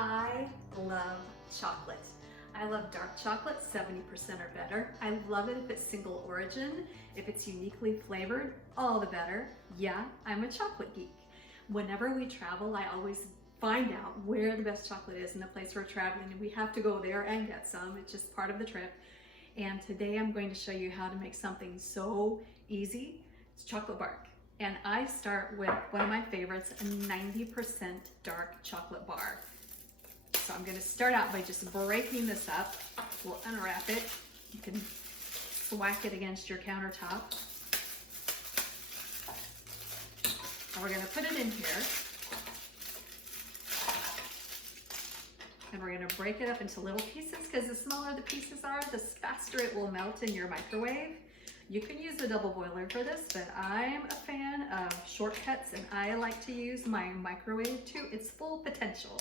I love chocolate. I love dark chocolate, 70% or better. I love it if it's single origin, if it's uniquely flavored, all the better. Yeah, I'm a chocolate geek. Whenever we travel, I always find out where the best chocolate is in the place we're traveling, and we have to go there and get some. It's just part of the trip. And today I'm going to show you how to make something so easy. It's chocolate bark. And I start with one of my favorites, a 90% dark chocolate bar. So I'm going to start out by just breaking this up. We'll unwrap it. You can thwack it against your countertop. And we're going to put it in here. And we're going to break it up into little pieces, because the smaller the pieces are, the faster it will melt in your microwave. You can use a double boiler for this, but I'm a fan of shortcuts, and I like to use my microwave to its full potential.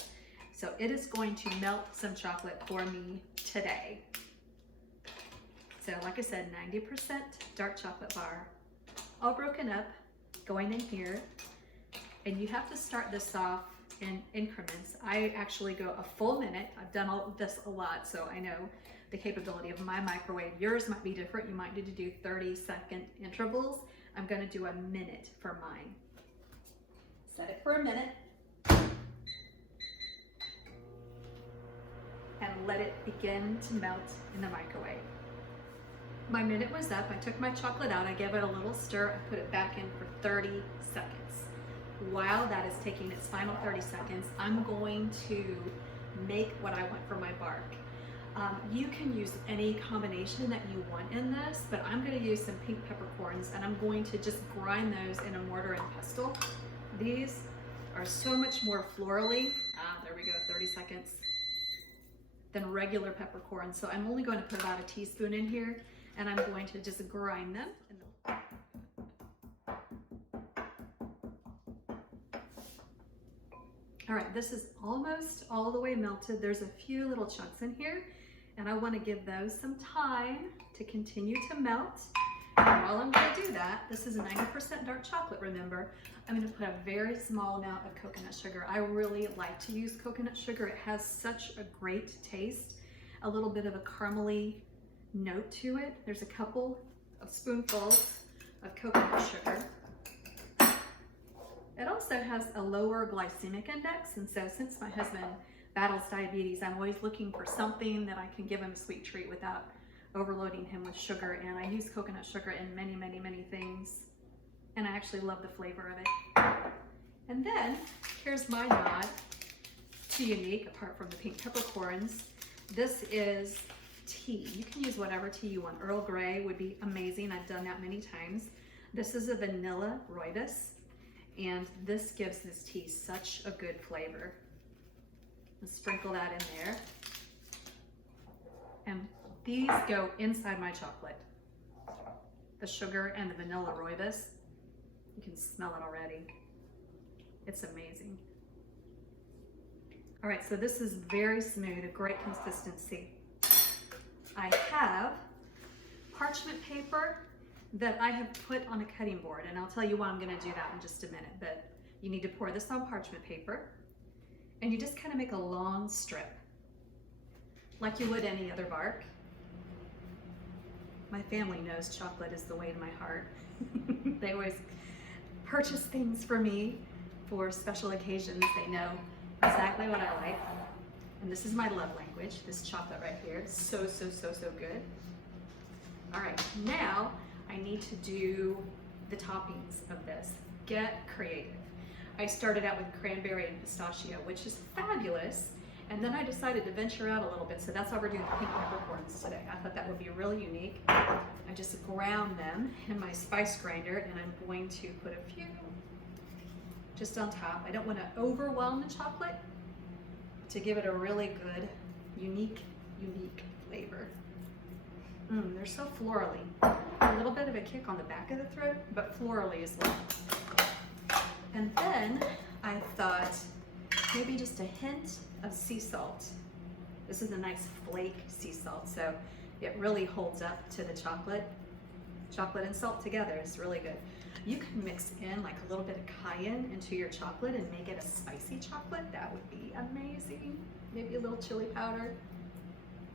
So it is going to melt some chocolate for me today. So like I said, 90% dark chocolate bar, all broken up, going in here. And you have to start this off in increments. I actually go a full minute. I've done all this a lot, so I know the capability of my microwave. Yours might be different. You might need to do 30-second intervals. I'm gonna do a minute for mine. Set it for a minute. And let it begin to melt in the microwave. My minute was up. I took my chocolate out. I gave it a little stir. I put it back in for 30 seconds. While that is taking its final 30 seconds, I'm going to make what I want for my bark. You can use any combination that you want in this, but I'm going to use some pink peppercorns, and I'm going to just grind those in a mortar and pestle. These are so much more florally, there we go, 30 seconds, than regular peppercorns. So I'm only going to put about a teaspoon in here, and I'm going to just grind them. All right, this is almost all the way melted. There's a few little chunks in here, and I want to give those some time to continue to melt. And while I'm going to do that, this is a 90% dark chocolate, remember. I'm going to put a very small amount of coconut sugar. I really like to use coconut sugar. It has such a great taste, a little bit of a caramely note to it. There's a couple of spoonfuls of coconut sugar. It also has a lower glycemic index, and so since my husband battles diabetes, I'm always looking for something that I can give him a sweet treat without overloading him with sugar, and I use coconut sugar in many, many, many things, and I actually love the flavor of it. And then, here's my nod to unique, apart from the pink peppercorns. This is tea. You can use whatever tea you want. Earl Grey would be amazing. I've done that many times. This is a vanilla rooibos. And this gives this tea such a good flavor. Let's sprinkle that in there. And these go inside my chocolate. The sugar and the vanilla rooibos. You can smell it already. It's amazing. All right, so this is very smooth, a great consistency. I have parchment paper that I have put on a cutting board, and I'll tell you why I'm going to do that in just a minute, but you need to pour this on parchment paper, and you just kind of make a long strip like you would any other bark. My family knows chocolate is the way to my heart. They always purchase things for me for special occasions. They know exactly what I like, and this is my love language, this chocolate right here. So, so, so, so good. All right, now I need to do the toppings of this. Get creative. I started out with cranberry and pistachio, which is fabulous. And then I decided to venture out a little bit. So that's why we're doing pink peppercorns today. I thought that would be really unique. I just ground them in my spice grinder, and I'm going to put a few just on top. I don't want to overwhelm the chocolate to give it a really good, unique flavor. They're so florally. A little bit of a kick on the back of the throat, but florally as well. And then I thought maybe just a hint of sea salt. This is a nice flake sea salt, so it really holds up to the chocolate. Chocolate and salt together is really good. You can mix in like a little bit of cayenne into your chocolate and make it a spicy chocolate. That would be amazing. Maybe a little chili powder.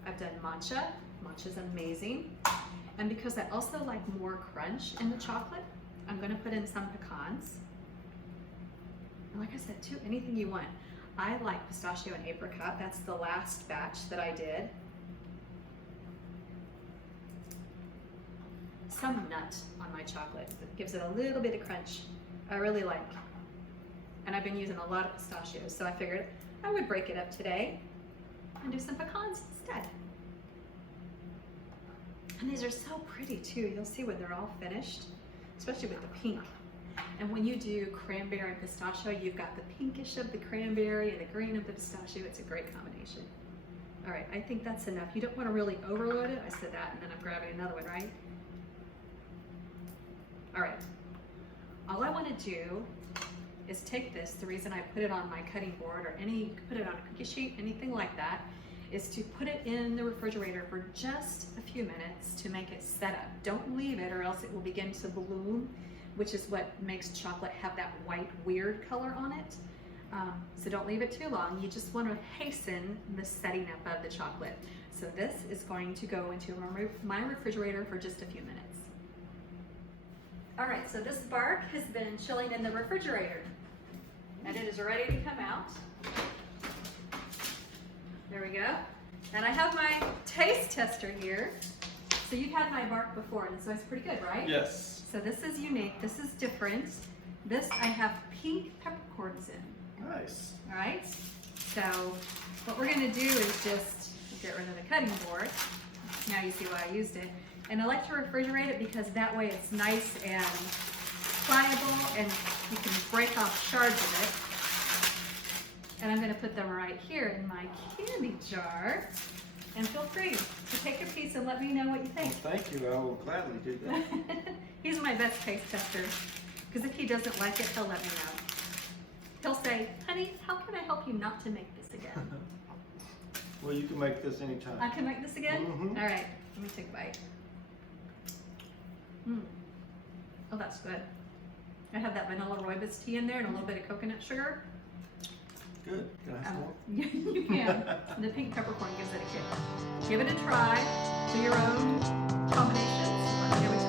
I've done matcha. Matcha's amazing. And because I also like more crunch in the chocolate, I'm gonna put in some pecans. And like I said too, anything you want. I like pistachio and apricot. That's the last batch that I did. Some nut on my chocolate. It gives it a little bit of crunch. I really like. And I've been using a lot of pistachios, so I figured I would break it up today and do some pecans instead. And these are so pretty too. You'll see when they're all finished, especially with the pink. And when you do cranberry and pistachio, you've got the pinkish of the cranberry and the green of the pistachio. It's a great combination. All right, I think that's enough. You don't want to really overload it. I said that, and then I'm grabbing another one, right? All right, all I want to do is take this. The reason I put it on my cutting board or put it on a cookie sheet, anything like that, is to put it in the refrigerator for just a few minutes to make it set up. Don't leave it or else it will begin to bloom, which is what makes chocolate have that white weird color on it. So don't leave it too long. You just want to hasten the setting up of the chocolate. So this is going to go into my refrigerator for just a few minutes. All right, so this bark has been chilling in the refrigerator and it is ready to come out. There we go. And I have my taste tester here. So you've had my bark before, and so it's pretty good, right? Yes. So this is unique, this is different. This I have pink peppercorns in. Nice. All right, so what we're gonna do is just get rid of the cutting board. Now you see why I used it. And I like to refrigerate it because that way it's nice and pliable and you can break off shards of it. And I'm gonna put them right here in my candy jar. And feel free to take a piece and let me know what you think. Well, thank you, I will gladly do that. He's my best taste tester because if he doesn't like it, he'll let me know. He'll say, honey, how can I help you not to make this again? Well, you can make this anytime. I can make this again? Mm-hmm. All right, let me take a bite. Oh, that's good. I have that vanilla rooibos tea in there and a little bit of coconut sugar. Good. Can I have some more? You can. The pink peppercorn gives it a kick. Give it a try. Do your own combinations. Let me know what